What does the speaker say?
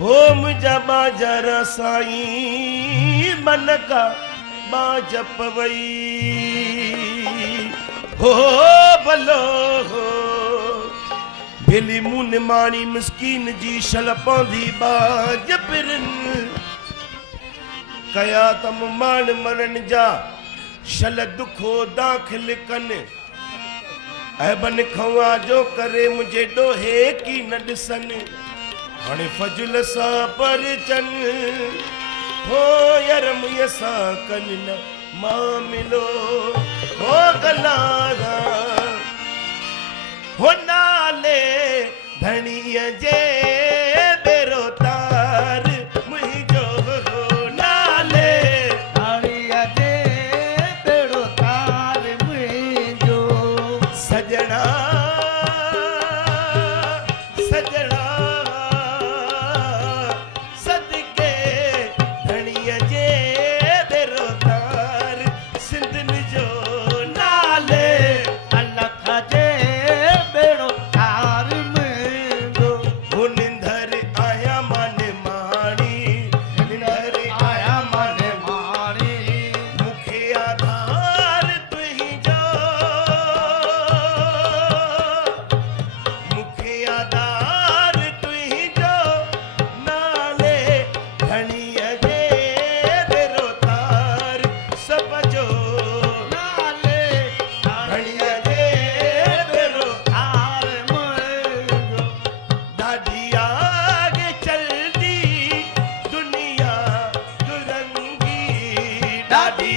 होम जमा जरा साईं मन का बाज पवई हो भलो हो भिली मुन माणी मिस्कीन जी शल पौंदी बाज पिरन कया तम मान मरण जा शल दुखो दाखिल कन ऐबन खवा जो करे मुझे डोहे की न ॾिसन हाणे फजल सां पर चन हो यरम यसा कन न मां मिलो हो गलागा हो नाले धणीअ जे बेरो तार मुंहिंजो हो नाले धणीअ जे बेरो तार मुंहिंजो सजणा सजणा सदके धणीअ जे बेरो तार सिंधन जो नाले अलख जे बेरो तार मुंहिंजो हो निंदर आया मन माणी निंदर आया मन माणी मुखे आधार तुंहिंजो मुखे आधार तुंहिंजो नाले धणीअ जे बेरो तार सब जो नाले धणीअ जे बेरो तार मुंहिंजो ॾाढी आगे चलदी दुनिया दुरंगी ॾाढी